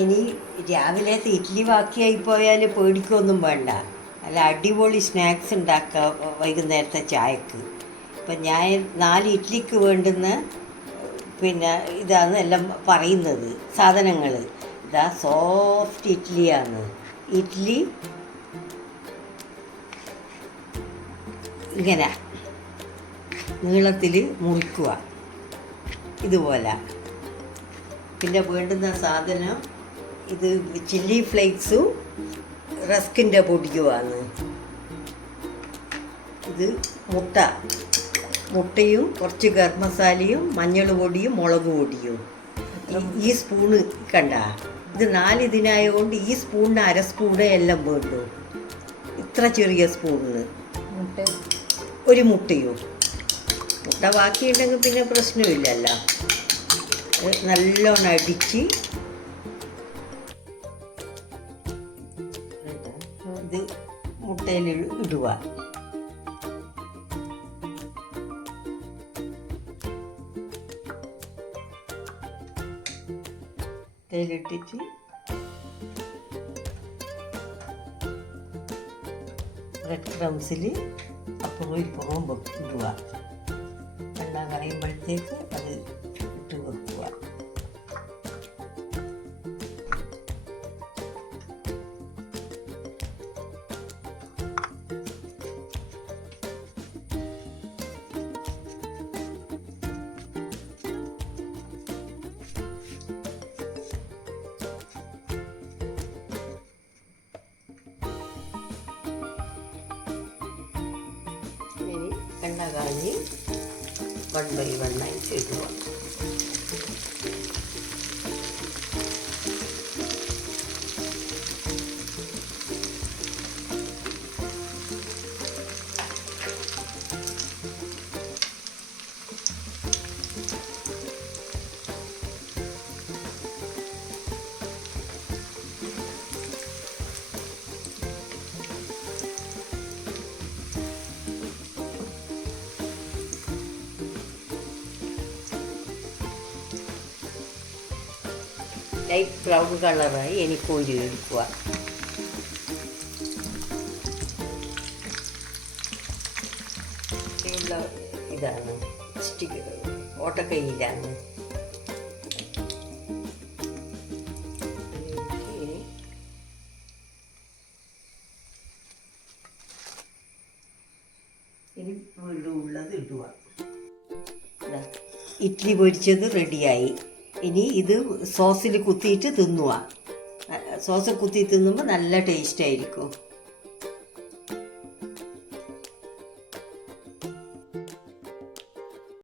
ഇനി രാവിലത്തെ ഇഡ്ഡലി ബാക്കിയായി പോയാൽ പേടിക്കൊന്നും വേണ്ട. നല്ല അടിപൊളി സ്നാക്സ് ഉണ്ടാക്കാം വൈകുന്നേരത്തെ ചായക്ക്. ഇപ്പം ഞാൻ 4 ഇഡ്ഡലിക്ക് വേണ്ടുന്ന ഇതാണ് എല്ലാം പറയുന്നത് സാധനങ്ങൾ. ഇതാ സോഫ്റ്റ് ഇഡ്ഡലിയാണ്. ഇഡ്ഡലി ഇങ്ങനെ നീളത്തിൽ മുറിക്കുക ഇതുപോലെ. പിന്നെ വേണ്ടുന്ന സാധനം ഇത് ചില്ലി ഫ്ലേക്സും റസ്കിൻ്റെ പൊടിയുമാണ്. ഇത് മുട്ടയും കുറച്ച് ഗരം മസാലയും മഞ്ഞൾ പൊടിയും മുളക് പൊടിയും. ഈ സ്പൂണ് കണ്ട, ഇത് 4 ഇതിനായതുകൊണ്ട് ഈ സ്പൂണിന് 1/2 സ്പൂണേ എല്ലാം വേണ്ടു. ഇത്ര ചെറിയ സ്പൂണിന് ഒരു മുട്ടയും. മുട്ട ബാക്കിയുണ്ടെങ്കിൽ പിന്നെ പ്രശ്നമില്ലല്ലോ. നല്ലോണം അടിച്ച് ഇത് മുട്ടയിൽ ഇടുക. മുട്ടയിലിട്ടിട്ട് ബ്രെഡ് ക്രംസിൽ അപ്പുറവും ഇപ്പുറവും ഇടുക. എണ്ണ കളയുമ്പോഴത്തേക്ക് അത് ഇട്ട് വെക്കുക. ഇനി എണ്ണ കാഞ്ഞ് 1 by 1 ആയിട്ട് ഇടുക. ലൈറ്റ് ബ്രൗൺ കളറായി ഇനി കോരി എടുക്കുക. ഇതാണ് സ്റ്റിക്ക് ഓട്ടക്കൈയിലാണ്. ഇനി വീണ്ടും ഉള്ളത് ഇടുക. ഇഡ്ഡലി പൊരിച്ചത് റെഡിയായി. ഇനി ഇത് സോസിൽ കുത്തിയിട്ട് തിന്നുക. സോസ് കുത്തി തിന്നുമ്പോൾ നല്ല ടേസ്റ്റ് ആയിരിക്കും.